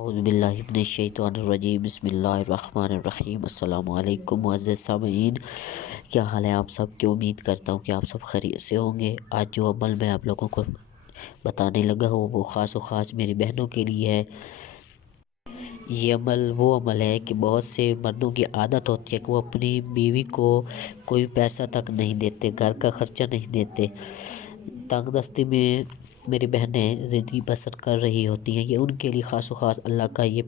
اعوذ باللہ من الشیطان الرجیم بسم اللہ الرحمن الرحیم۔ السلام علیکم معزز سامعین، کیا حال ہے آپ سب کی؟ امید کرتا ہوں کہ آپ سب خیریت سے ہوں گے۔ آج جو عمل میں آپ لوگوں کو بتانے لگا ہوں وہ خاص و خاص میری بہنوں کے لیے ہے۔ یہ عمل وہ عمل ہے کہ بہت سے مردوں کی عادت ہوتی ہے کہ وہ اپنی بیوی کو کوئی پیسہ تک نہیں دیتے، گھر کا خرچہ نہیں دیتے۔ تنگ دستی میں میری بہنیں زندگی بسر کر رہی ہوتی ہیں۔ یہ ان کے لیے خاص و خاص اللہ کا یہ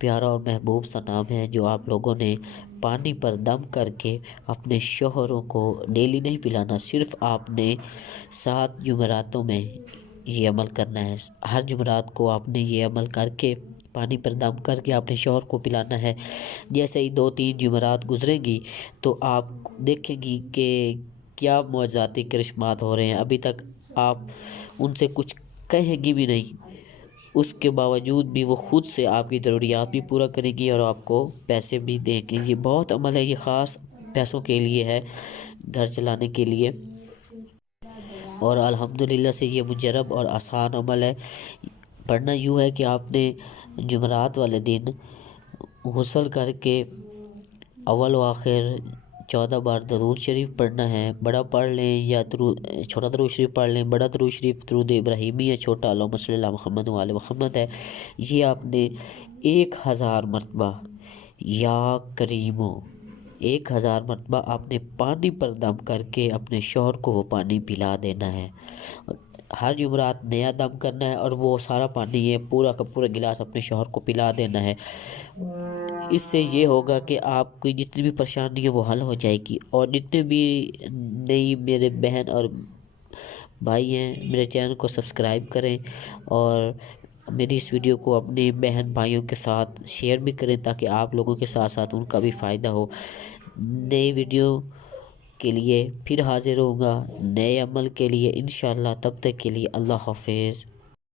پیارا اور محبوب سا نام ہے جو آپ لوگوں نے پانی پر دم کر کے اپنے شوہروں کو ڈیلی نہیں پلانا، صرف آپ نے 7 جمعراتوں میں یہ عمل کرنا ہے۔ ہر جمعرات کو آپ نے یہ عمل کر کے پانی پر دم کر کے اپنے شوہر کو پلانا ہے۔ جیسے ہی 2-3 جمعرات گزریں گی تو آپ دیکھیں گی کہ کیا معجزاتی کرشمات ہو رہے ہیں۔ ابھی تک آپ ان سے کچھ کہیں گی بھی نہیں، اس کے باوجود بھی وہ خود سے آپ کی ضروریات بھی پورا کرے گی اور آپ کو پیسے بھی دیں گے۔ یہ بہت عمل ہے، یہ خاص پیسوں کے لیے ہے، گھر چلانے کے لیے، اور الحمدللہ سے یہ مجرب اور آسان عمل ہے۔ پڑھنا یوں ہے کہ آپ نے جمعرات والے دن غسل کر کے اول و آخر 14 بار درود شریف پڑھنا ہے۔ بڑا پڑھ لیں یا چھوٹا درود شریف پڑھ لیں۔ بڑا درود شریف درود ابراہیمی ہے، چھوٹا اللہم صلی علی محمد وعلی محمد ہے۔ یہ آپ نے 1000 مرتبہ یا کریمو 1000 مرتبہ آپ نے پانی پر دم کر کے اپنے شوہر کو وہ پانی پلا دینا ہے۔ ہر جمعرات نیا دم کرنا ہے اور وہ سارا پانی یہ پورا کا پورا گلاس اپنے شوہر کو پلا دینا ہے۔ اس سے یہ ہوگا کہ آپ کی جتنی بھی پریشانی ہے وہ حل ہو جائے گی۔ اور جتنے بھی نئی میرے بہن اور بھائی ہیں میرے چینل کو سبسکرائب کریں اور میری اس ویڈیو کو اپنے بہن بھائیوں کے ساتھ شیئر بھی کریں تاکہ آپ لوگوں کے ساتھ ساتھ ان کا بھی فائدہ ہو۔ نئی ویڈیو کے لیے پھر حاضر ہوگا، نئے عمل کے لیے انشاءاللہ۔ تب تک کے لیے اللہ حافظ۔